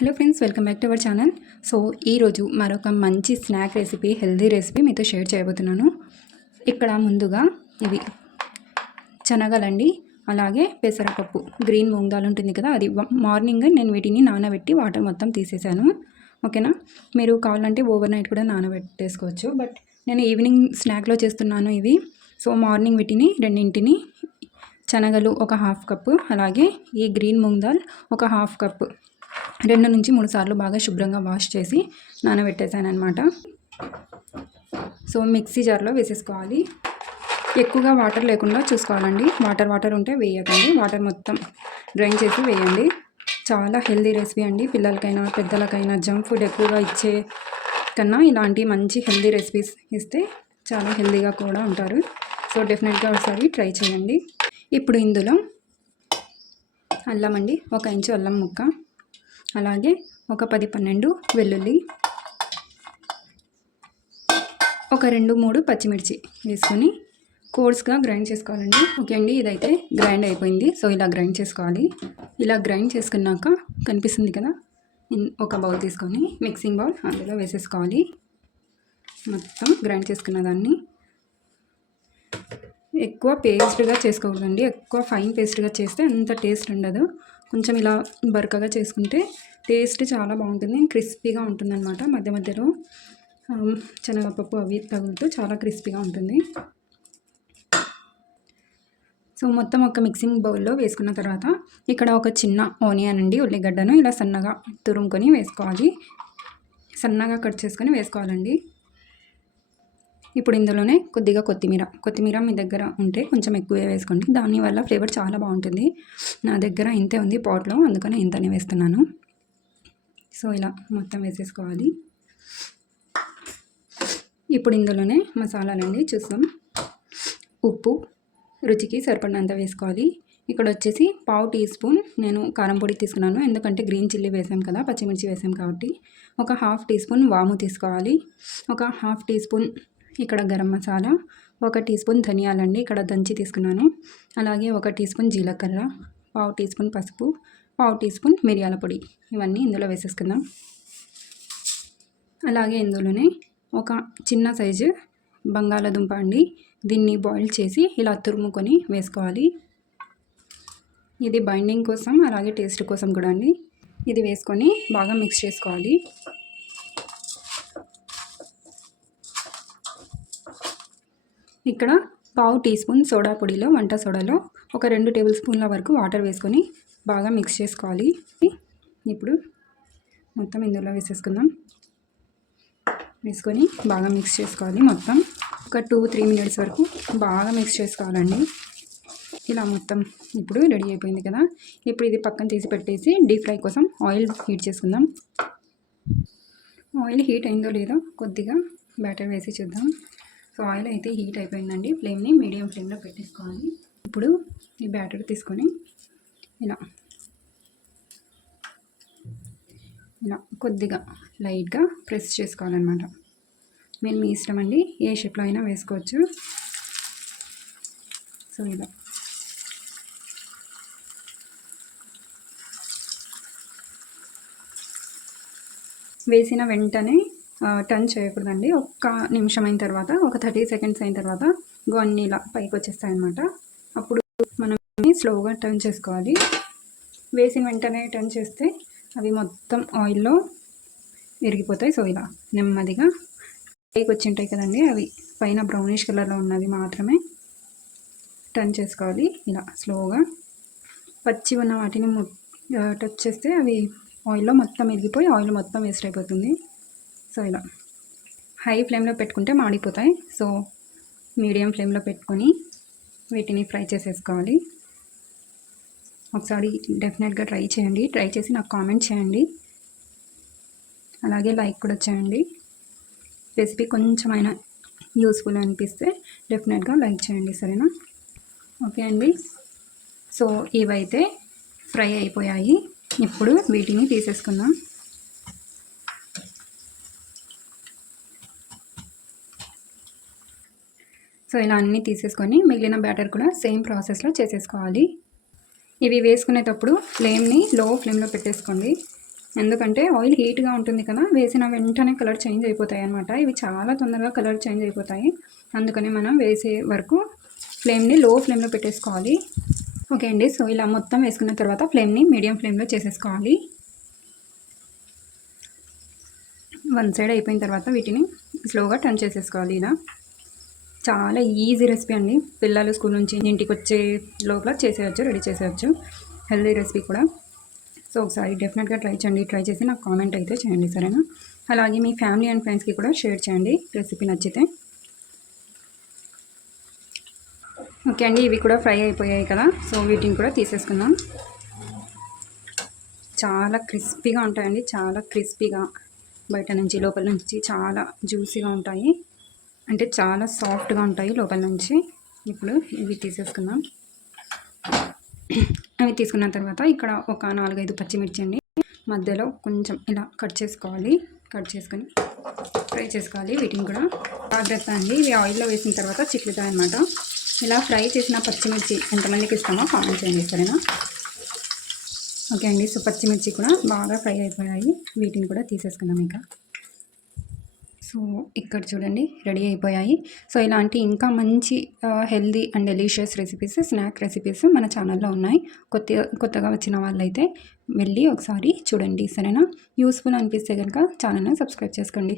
Hello friends, welcome back to our channel. So ఈరోజు మరొక మంచి స్నాక్ రెసిపీ, హెల్దీ రెసిపీ మీతో షేర్ చేయబోతున్నాను. ఇక్కడ ముందుగా ఇవి శనగలండి, అలాగే పెసరపప్పు, గ్రీన్ మూంగ్ దాల్ ఉంటుంది కదా, అది మార్నింగ్ నేను వీటిని నానబెట్టి వాటర్ మొత్తం తీసేసాను. ఓకేనా, మీరు కావాలంటే ఓవర్ నైట్ కూడా నానబెట్టేసుకోవచ్చు, బట్ నేను ఈవినింగ్ స్నాక్లో చేస్తున్నాను ఇవి. సో మార్నింగ్ వీటిని రెండింటిని, శనగలు ఒక హాఫ్ కప్పు, అలాగే ఈ గ్రీన్ మూంగ్ దాల్ ఒక హాఫ్ కప్పు 2 నుంచి 3 సార్లు బాగా శుభ్రంగా వాష్ చేసి నానబెట్టేసాను అనమాట. సో మిక్సీ జార్లో వేసేసుకోవాలి. ఎక్కువగా వాటర్ లేకుండా చూసుకోవాలండి. వాటర్ ఉంటే వేయకండి, వాటర్ మొత్తం డ్రైన్ చేసి వేయండి. చాలా హెల్దీ రెసిపీ అండి. పిల్లలకైనా పెద్దలకైనా జంక్ ఫుడ్ ఎక్కువగా ఇచ్చే కన్నా ఇలాంటి మంచి హెల్దీ రెసిపీస్ ఇస్తే చాలా హెల్దీగా కూడా ఉంటారు. సో డెఫినెట్గా ఒకసారి ట్రై చేయండి. ఇప్పుడు ఇందులో అల్లం అండి, 1 ఇంచు అల్లం ముక్క, అలాగే ఒక 10-12 వెల్లుల్లి, ఒక 2-3 పచ్చిమిర్చి వేసుకొని కోర్స్గా గ్రైండ్ చేసుకోవాలండి. ఓకే అండి, ఇదైతే గ్రైండ్ అయిపోయింది. సో ఇలా గ్రైండ్ చేసుకోవాలి. ఇలా గ్రైండ్ చేసుకున్నాక కనిపిస్తుంది కదా, ఒక బౌల్ తీసుకొని మిక్సింగ్ బౌల్ అందులో వేసేసుకోవాలి. మొత్తం గ్రైండ్ చేసుకున్న దాన్ని ఎక్కువ పేస్ట్గా చేసుకోకూడదండి. ఎక్కువ ఫైన్ పేస్ట్గా చేస్తే అంత టేస్ట్ ఉండదు. కొంచెం ఇలా బరకగా చేసుకుంటే టేస్ట్ చాలా బాగుంటుంది, క్రిస్పీగా ఉంటుంది అనమాట. మధ్య మధ్యలో శనగపప్పు అవి తగులుతూ చాలా క్రిస్పీగా ఉంటుంది. సో మొత్తం ఒక మిక్సింగ్ బౌల్లో వేసుకున్న తర్వాత ఇక్కడ ఒక చిన్న ఆనియన్ అండి, ఉల్లిగడ్డను ఇలా సన్నగా తురుముకొని వేసుకోవాలి. సన్నగా కట్ చేసుకొని వేసుకోవాలండి. ఇప్పుడు ఇందులోనే కొద్దిగా కొత్తిమీర మీ దగ్గర ఉంటే కొంచెం ఎక్కువే వేసుకోండి, దానివల్ల ఫ్లేవర్ చాలా బాగుంటుంది. నా దగ్గర ఇంతే ఉంది పాట్లో, అందుకని ఇంతనే వేస్తున్నాను. సో ఇలా మొత్తం వేసేసుకోవాలి. ఇప్పుడు ఇందులోనే మసాలాలండి చూస్తాం. ఉప్పు రుచికి సరిపడినంత వేసుకోవాలి. ఇక్కడ వచ్చేసి 1/2 టీ స్పూన్ నేను కారం పొడి తీసుకున్నాను, ఎందుకంటే గ్రీన్ చిల్లీ వేసాం కదా, పచ్చిమిర్చి వేసాం కాబట్టి. ఒక 1/2 టీ స్పూన్ వాము తీసుకోవాలి. ఒక 1/2 టీ స్పూన్ ఇక్కడ గరం మసాలా, 1 టీ స్పూన్ ధనియాలండి, ఇక్కడ దంచి తీసుకున్నాను. అలాగే 1 టీ స్పూన్ జీలకర్ర, 1/2 టీ స్పూన్ పసుపు, 1/2 టీ స్పూన్ మిరియాల పొడి, ఇవన్నీ ఇందులో వేసేసుకుందాం. అలాగే ఇందులోనే ఒక చిన్న సైజు బంగాళాదుంప అండి, దీన్ని బాయిల్ చేసి ఇలా తురుముకొని వేసుకోవాలి. ఇది బైండింగ్ కోసం, అలాగే టేస్ట్ కోసం కూడా అండి. ఇది వేసుకొని బాగా మిక్స్ చేసుకోవాలి. ఇక్కడ 1/2 టీ స్పూన్ సోడా పొడిలో, వంట సోడాలో ఒక 2 టేబుల్ స్పూన్ల వరకు వాటర్ వేసుకొని బాగా మిక్స్ చేసుకోవాలి. ఇప్పుడు మొత్తం ఇందులో వేసేసుకుందాం. వేసుకొని బాగా మిక్స్ చేసుకోవాలి. మొత్తం ఒక 2-3 మినిట్స్ వరకు బాగా మిక్స్ చేసుకోవాలండి. ఇలా మొత్తం ఇప్పుడు రెడీ అయిపోయింది కదా. ఇప్పుడు ఇది పక్కన తీసి పెట్టేసి డీప్ ఫ్రై కోసం ఆయిల్ హీట్ చేసుకుందాం. ఆయిల్ హీట్ అయిందో లేదో కొద్దిగా బ్యాటర్ వేసి చూద్దాం. సో ఆయిల్ అయితే హీట్ అయిపోయిందండి. ఫ్లేమ్ని మీడియం ఫ్లేమ్లో పెట్టేసుకోవాలి. ఇప్పుడు ఈ బ్యాటర్ తీసుకొని ఇలా కొద్దిగా లైట్గా ప్రెస్ చేసుకోవాలన్నమాట. మీరు మీ ఇష్టం అండి, ఏ షేప్లో అయినా వేసుకోవచ్చు. సో ఇలా వేసిన వెంటనే టర్న్ చేయకూడదండి. 1 నిమిషం అయిన తర్వాత, ఒక 30 సెకండ్స్ అయిన తర్వాత అన్నీ ఇలా పైకి వచ్చేస్తాయి అన్నమాట. అప్పుడు మనం స్లోగా టర్న్ చేసుకోవాలి. వేసిన వెంటనే టర్న్ చేస్తే అవి మొత్తం ఆయిల్లో విరిగిపోతాయి. సో ఇలా నెమ్మదిగా పైకి వచ్చి ఉంటాయి కదండి, అవి పైన బ్రౌనిష్ కలర్లో ఉన్నవి మాత్రమే టర్న్ చేసుకోవాలి. ఇలా స్లోగా పచ్చి ఉన్న వాటిని టచ్ చేస్తే అవి ఆయిల్లో మొత్తం విరిగిపోయి ఆయిల్ మొత్తం వేస్ట్ అయిపోతుంది. సో ఇలా హై ఫ్లేమ్లో పెట్టుకుంటే మాడిపోతాయి. సో మీడియం ఫ్లేమ్లో పెట్టుకొని వీటిని ఫ్రై చేసేసుకోవాలి. ఒకసారి డెఫినెట్గా ట్రై చేయండి. ట్రై చేసి నాకు కామెంట్ చేయండి, అలాగే లైక్ కూడా చేయండి. రెసిపీ కొంచెమైనా యూస్ఫుల్ అనిపిస్తే డెఫినెట్గా లైక్ చేయండి, సరేనా? ఓకే అండి, సో ఇవైతే ఫ్రై అయిపోయాయి. ఇప్పుడు వీటిని తీసేసుకుందాం. సో ఇలా అన్నీ తీసేసుకొని మిగిలిన బ్యాటర్ కూడా సేమ్ ప్రాసెస్లో చేసేసుకోవాలి. ఇవి వేసుకునేటప్పుడు ఫ్లేమ్ని లో ఫ్లేమ్లో పెట్టేసుకోండి. ఎందుకంటే ఆయిల్ హీట్గా ఉంటుంది కదా, వేసిన వెంటనే కలర్ చేంజ్ అయిపోతాయి అన్నమాట. ఇవి చాలా తొందరగా కలర్ చేంజ్ అయిపోతాయి. అందుకని మనం వేసే వరకు ఫ్లేమ్ని లో ఫ్లేమ్లో పెట్టేసుకోవాలి. ఓకే అండి, సో ఇలా మొత్తం వేసుకున్న తర్వాత ఫ్లేమ్ని మీడియం ఫ్లేమ్లో చేసేసుకోవాలి. వన్ సైడ్ అయిపోయిన తర్వాత వీటిని స్లోగా టర్న్ చేసేసుకోవాలి. ఇలా చాలా ఈజీ రెసిపీ అండి. పిల్లలు స్కూల్ నుంచి ఇంటికి వచ్చే లోపల చేసేయచ్చు, రెడీ చేసేయచ్చు. హెల్దీ రెసిపీ కూడా. సో ఒకసారి డెఫినెట్గా ట్రై చేయండి. ట్రై చేసి నాకు కామెంట్ అయితే చేయండి, సరేనా? అలాగే మీ ఫ్యామిలీ అండ్ ఫ్రెండ్స్కి కూడా షేర్ చేయండి రెసిపీ నచ్చితే. ఓకే అండి, ఇవి కూడా ఫ్రై అయిపోయాయి కదా, సో వీటిని కూడా తీసేసుకుందాం. చాలా క్రిస్పీగా ఉంటాయండి, చాలా క్రిస్పీగా, బయట నుంచి లోపల నుంచి చాలా జ్యూసీగా ఉంటాయి. అంటే చాలా సాఫ్ట్గా ఉంటాయి లోపల నుంచి. ఇప్పుడు ఇవి తీసేసుకుందాం. అవి తీసుకున్న తర్వాత ఇక్కడ ఒక 4-5 పచ్చిమిర్చి అండి మధ్యలో కొంచెం ఇలా కట్ చేసుకోవాలి. కట్ చేసుకొని ఫ్రై చేసుకోవాలి. వీటిని కూడా జాగ్రత్త అండి, ఇవి ఆయిల్లో వేసిన తర్వాత చిక్కుతాయి అన్నమాట. ఇలా ఫ్రై చేసిన పచ్చిమిర్చి ఎంతమందికి ఇస్తామో కామెంట్ చేయండి, సరేనా? ఓకే అండి, సో పచ్చిమిర్చి కూడా బాగా ఫ్రై అయిపోయాయి. వీటిని కూడా తీసేసుకున్నాం ఇంకా. సో ఇక్కడ చూడండి రెడీ అయిపోయాయి. సో ఇలాంటి ఇంకా మంచి healthy and delicious recipes, snack recipes మన ఛానల్లో ఉన్నాయి. కొత్తగా వచ్చిన వాళ్ళైతే వెళ్ళి ఒకసారి చూడండి, సరేనా? యూస్ఫుల్ అనిపిస్తే కనుక ఛానల్ని సబ్స్క్రైబ్ చేసుకోండి.